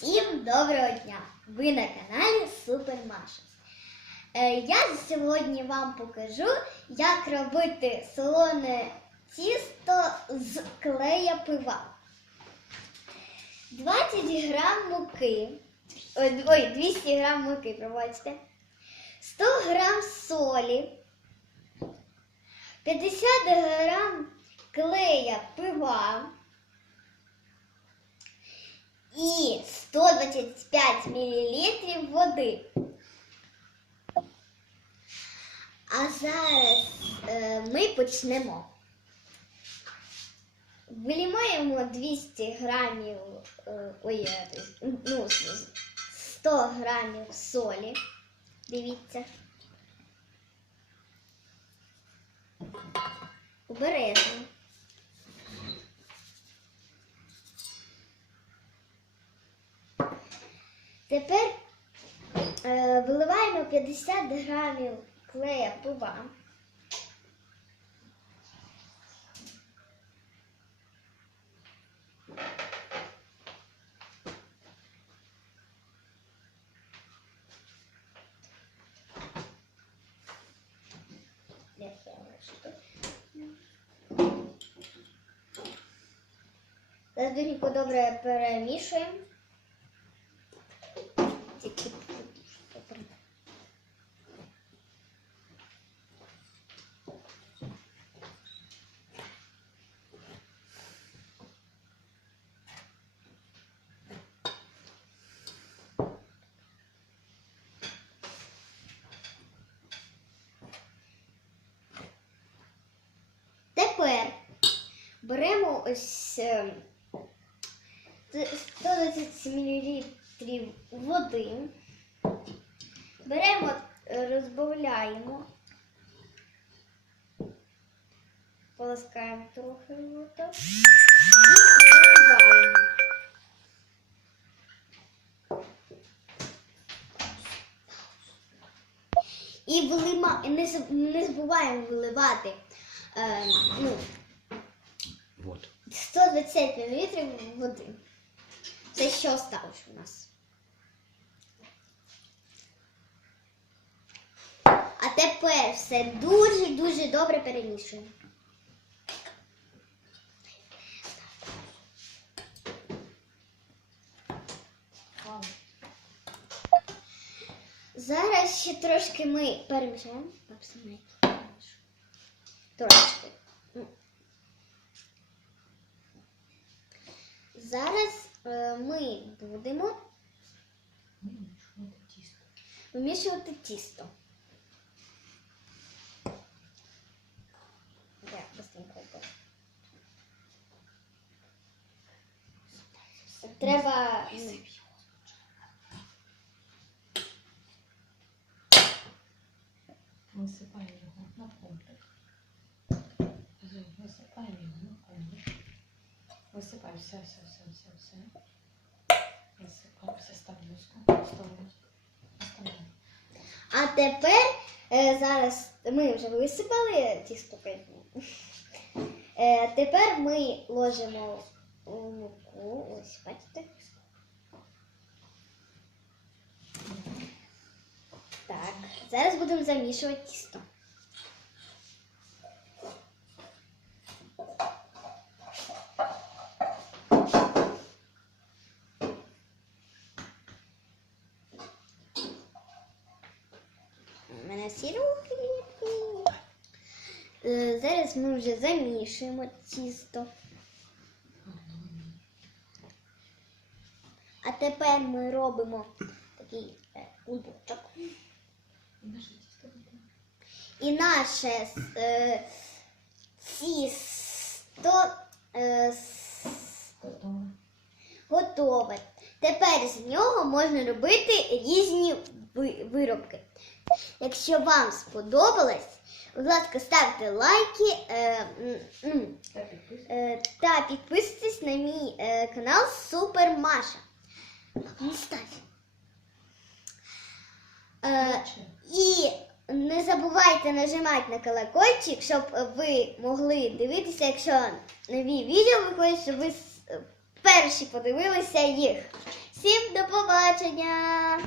Всім доброго дня! Ви на каналі Супер Маша. Е, Я сьогодні вам покажу, як робити солоне тісто з клея пива. 20 грам муки, ой, ой, 200 грам муки, пробачте, 100 грам солі, 50 грам клея пива і 125 мл води. А зараз е, ми почнемо. Вилімаємо 200 грамів, е, ой, е, ну, 100 грамів солі. Дивіться. Обережно. Тепер е, виливаємо 50 грамів клея пива. Зараз добре перемішуємо. Тільки добре. Тепер беремо ось е, 120 мл води. Беремо, е, розбавляємо, полоскаємо трохи отак і виливаємо. І вилима... не забуваємо виливати е, ну, Вот. 120 мл води. Це що осталось у нас? А тепер все дуже-дуже добре перемішуємо. Зараз ще трошки ми перемішаємо. Трошки. Зараз е, ми будемо вимішувати тісто. Я быстренько. Треба. ну, Висипаємо його на коврик. Висипаємо його на коврик. Висипай все, все, все, все, все. Висипай, все став доску. Ставимо. Оставляємо. А тепер е, зараз ми вже висипали тісто. звісно. Е, тепер ми ложимо в муку. Ось, бачите? Так, зараз будемо замішувати тісто. У мене всі руки. липкі. Е, Зараз ми вже замішуємо тісто. А тепер ми робимо такий е, клубочок. І наше тісто е, тісто готове. Тепер з нього можна робити різні виробки. Якщо вам сподобалось, будь ласка, ставте лайки е, підписуйтесь. е, та підписуйтесь на мій е, канал Супер Маша. Не став. Е, і не забувайте нажимати на колокольчик, щоб ви могли дивитися, якщо нові відео виходять, щоб ви перші подивилися їх. Всім до побачення!